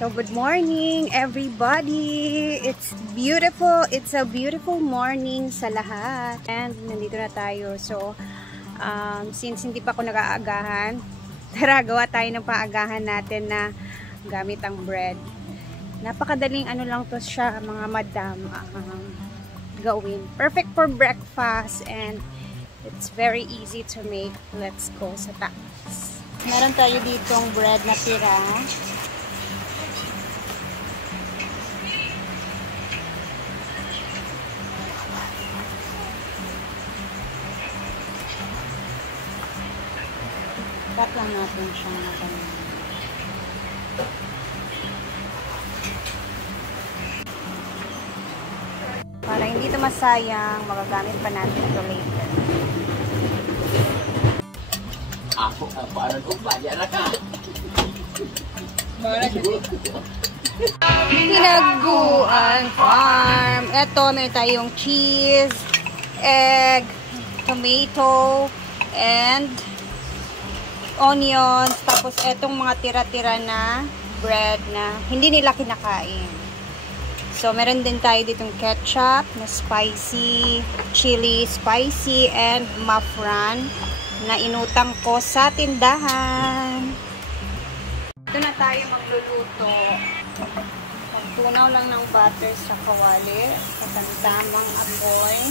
So good morning everybody. It's beautiful. It's a beautiful morning sa lahat. And nandito na tayo. So since hindi pa ako nag-aagahan, tara gawa tayo ng paagahan natin na gamit ang bread. Napakadaling ano lang to siya mga madam gawin. Perfect for breakfast and it's very easy to make. Let's go sa taas. Meron tayo ditong bread na tira. Cut lang natin siya na ganyan. Para hindi ito masayang, magagamit pa natin ito later. Ako, paano kung baya na ka? Hinaguan farm. Ito, may tayong cheese, egg, tomato, and onions. Tapos, etong mga tira-tira na bread na hindi nila kinakain. So, meron din tayo ditong ketchup na spicy, chili spicy, and mafran na inutang ko sa tindahan. Ito na tayo magluluto. Magtunaw lang ng butter sa kawali sa tamtamang apoy.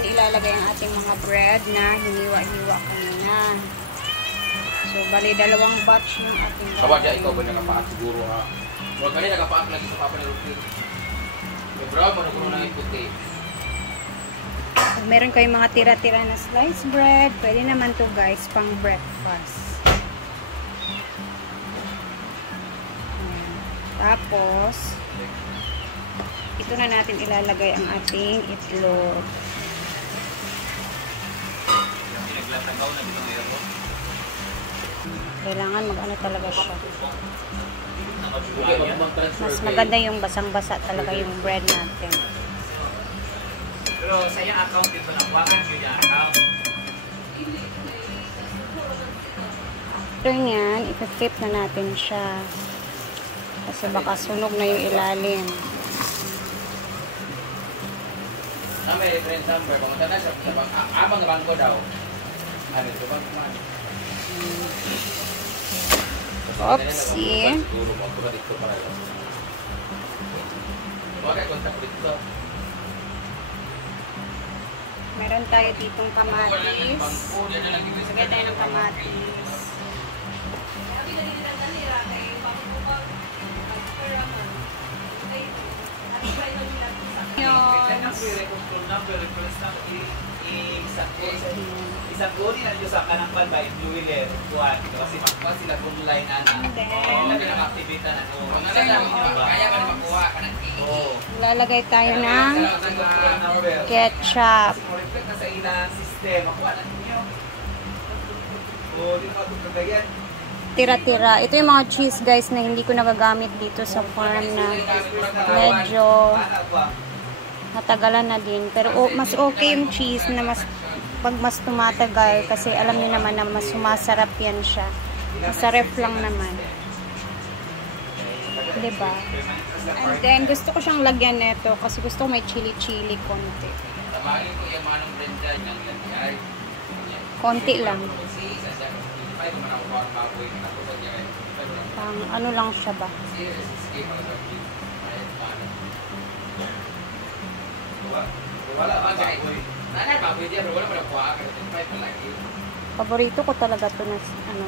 Ilalagay ang ating mga bread na hiniwa-hiwa kanina. So, bali dalawang batch ng ating bread. Kawadya, ikaw ba nakapaak siguro ha? Huwag ka rin nakapaak lagi sa papa ni Rupi. May brown mo na kuno lang iputi. Kung meron kayong mga tira-tira na sliced bread, pwede naman to guys, pang breakfast. Ayan. Tapos, ito na natin ilalagay ang ating itlog. Kailangan mag-ano talaga siya. Mas maganda yung basang-basa talaga yung bread natin. Pero sa iyang account dito na wakan yun yung account. After nyan, ipiflip na natin siya. Kasi baka sunog na yung ilalim. May reference number. Pamunta na sa amang bangko daw. Ano ito bangko man? Oopsie. Meron tayo ditong kamatis. Sagay tayo ng kamatis. Isang guni na sa kanang panbay, blue wheeler, kuhan. Kasi magkuhan sila kung line na na. Sila pinaka-activita na ito. Kaya ka na makuha ka ng Lalagay tayo ng ketchup. Reflect na sa ilang system. Makuha na ninyo. Di ba ito kagayan? Tira-tira. Ito yung mga cheese guys na hindi ko nagagamit dito sa farm na medyo matagalan na din. Pero mas okay yung cheese na pag mas tumatagal kasi alam niyo naman na mas sumasarap yan siya. Sa ref lang naman. Diba? And then gusto ko siyang lagyan nito kasi gusto ko may chili-chili konti. Konti lang. Pang ano lang siya ba? Paborito ko talaga ito na ano.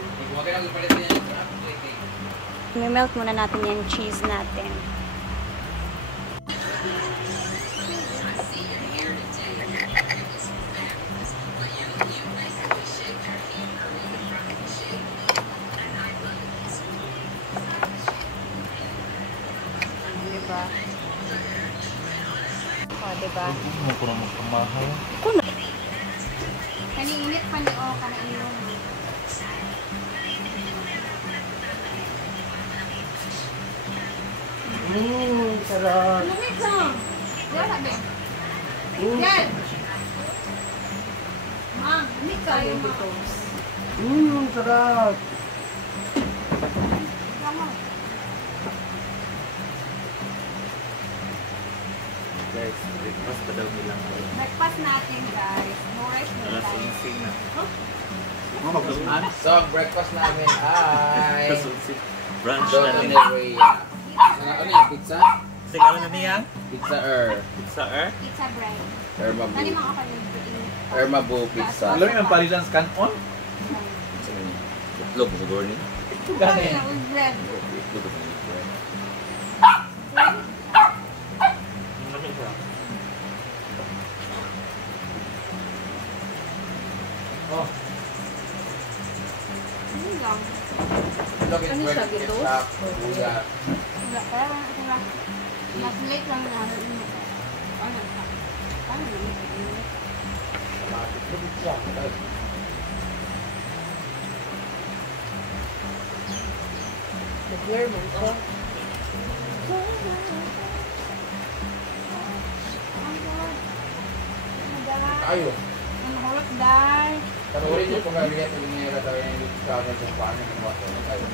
I-melt muna natin yung cheese natin. Diba? O, diba? Ano ko naman kamahal? Kuna. Kaniinit pa ni O, kanainit. Sarap. Lumit lang. Yan, abe. Yan. Ma'am, lumit kayo, ma'am. sarap. Guys, breakfast pa daw nila ngayon. Breakfast natin guys. No rice, no Alas rice. 11 na. So, breakfast namin ay Alas 11. Brunch na Doton rin. Area. Ano yung pizza? Sige, ano na niya? Pizza Pizza Pizza bread. Irma Kani Bu. mga kapaliguin. Irma Bu pizza. Alam mo yung palitan sa kanon? Itlog, siguro niya. Gani. With bread. Itlog. Oh, Ano lang? Look, it's Ano siya, bread, gito? ketchup, buga. Wala. Kaya ito lang. Mas late lang na. Ano? Ano yun? Tomato. Pizza. Nag-blur mo ito. Tayo. Ang hulot dahil. Tanurin niyo kung gagawin ito yung nila tayo yung kanan sa paano yung wato na tayo.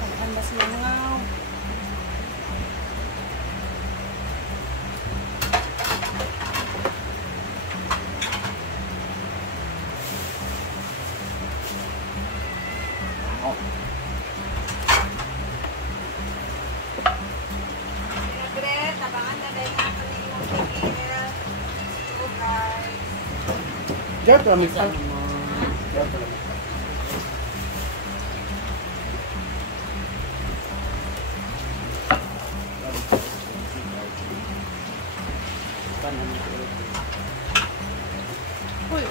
Pag-andas mo nga. Tabangan na dahil natin yung tigil. So guys. diyan pala may sal. Diyan pala may sal. Uy.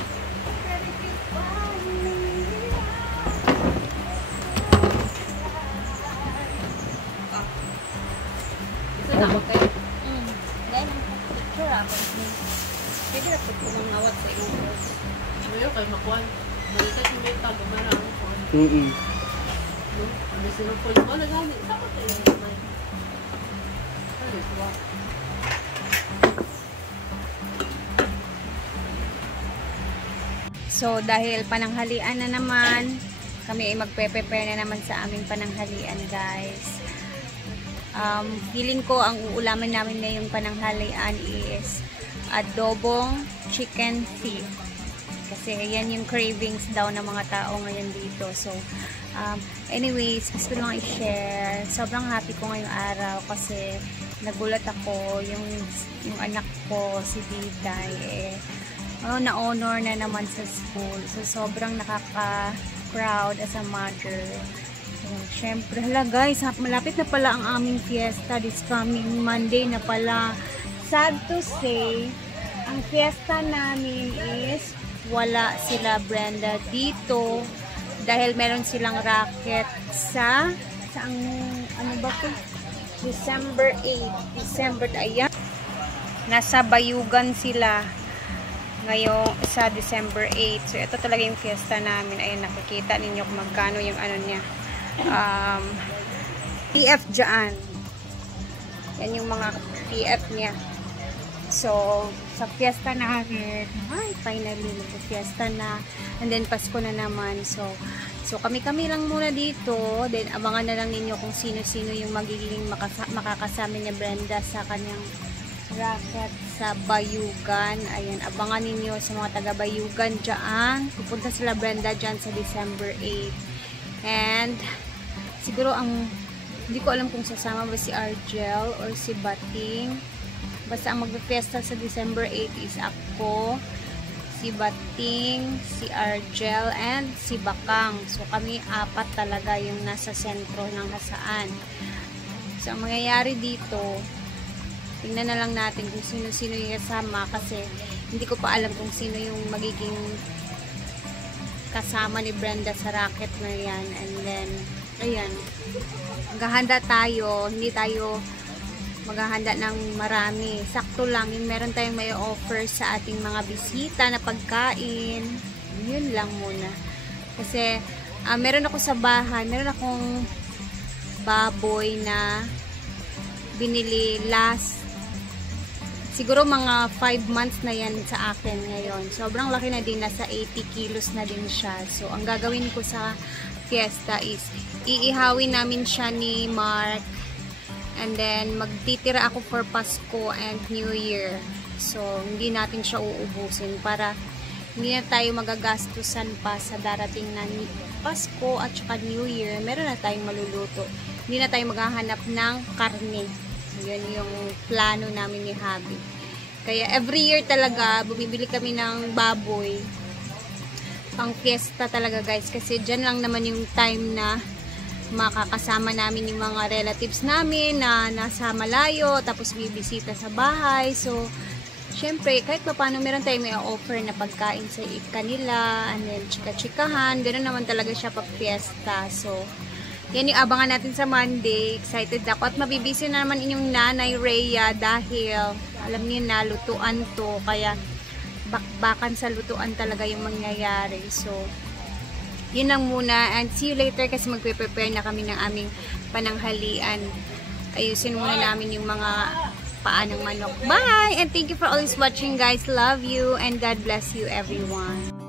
Ito na ako kayo. Dahil ang picture ako. Pwede na po kung awat sa imong post. Ngayon kayo makuhan. Balikat yung may tago marang ko. No? Ano sila po yung mga gani. Saka tayo yung naman. Ano ito ba? So, dahil pananghalian na naman, kami ay magpe-prepare na naman sa aming pananghalian, guys. Feeling ko ang uulaman namin ngayong pananghalian is adobong chicken feet. Kasi yan yung cravings daw ng mga tao ngayon dito. So, anyways, gusto lang i-share. Sobrang happy ko ngayong araw kasi nagulat ako yung anak ko, si Diday, na-honor na naman sa school. So, sobrang nakaka-proud as a mother. So, syempre, hala guys, malapit na pala ang aming fiesta this coming Monday na pala. Sad to say, ang fiesta namin is wala sila Brenda dito dahil meron silang racket sa ano ba to? December 8. Ayan. Nasa Bayugan sila ngayong sa December 8. So, ito talaga yung fiesta namin. Ayan, nakikita ninyo kung magkano yung ano niya. PF dyan. Yan yung mga PF niya. So, sa fiesta namin, ay, finally, mag-fiesta na. And then, Pasko na naman. So kami-kami lang muna dito. Then, abangan na lang ninyo kung sino-sino yung magiging makakasama niya Brenda sa kanyang racket sa Bayugan. Ayan, abangan ninyo sa mga taga-Bayugan dyan. Pupunta sila Brenda dyan sa December 8. And, siguro hindi ko alam kung sasama ba si Argel or si Bating. Basta ang magpe-fiesta sa December 8 is ako, si Bating, si Argel, and si Bakang. So, kami apat talaga yung nasa sentro ng hasaan. So, ang mangyayari dito, tingnan na lang natin kung sino-sino yung kasama kasi hindi ko pa alam kung sino yung magiging kasama ni Brenda sa racket na yan. And then, ayan, maghahanda tayo, hindi tayo maghahanda ng marami. Sakto lang, yung meron tayong may offer sa ating mga bisita na pagkain. Yun lang muna. Kasi, meron ako sa bahay, meron akong baboy na binili last siguro mga 5 months na yan sa akin ngayon. Sobrang laki na din, nasa 80 kilos na din siya. So ang gagawin ko sa fiesta is iihawin namin siya ni Mark, and then magtitira ako for Pasko and New Year. So hindi natin siya uubusin para hindi na tayo magagastusan pa sa darating na Pasko at saka New Year. Meron na tayong maluluto. Hindi na tayo maghahanap ng karne. Yun yung plano namin ni Habi. Kaya every year talaga, bumibili kami ng baboy. Pang fiesta talaga guys. Kasi dyan lang naman yung time na makakasama namin yung mga relatives namin na nasa malayo. Tapos bibisita sa bahay. So, syempre, kahit pa paano meron tayong may offer na pagkain sa kanila, and then chika-chikahan, ganoon naman talaga siya pag fiesta. So, yan yung abangan natin sa Monday. Excited ako. At mabibisi na naman inyong nanay Rhea dahil alam niyo na lutuan to. Kaya bakbakan sa lutuan talaga yung mangyayari. So, yun lang muna. And see you later kasi magpe-prepare na kami ng aming pananghalian. Ayusin muna namin yung mga paa ng manok. Bye! And thank you for always watching guys. Love you and God bless you everyone.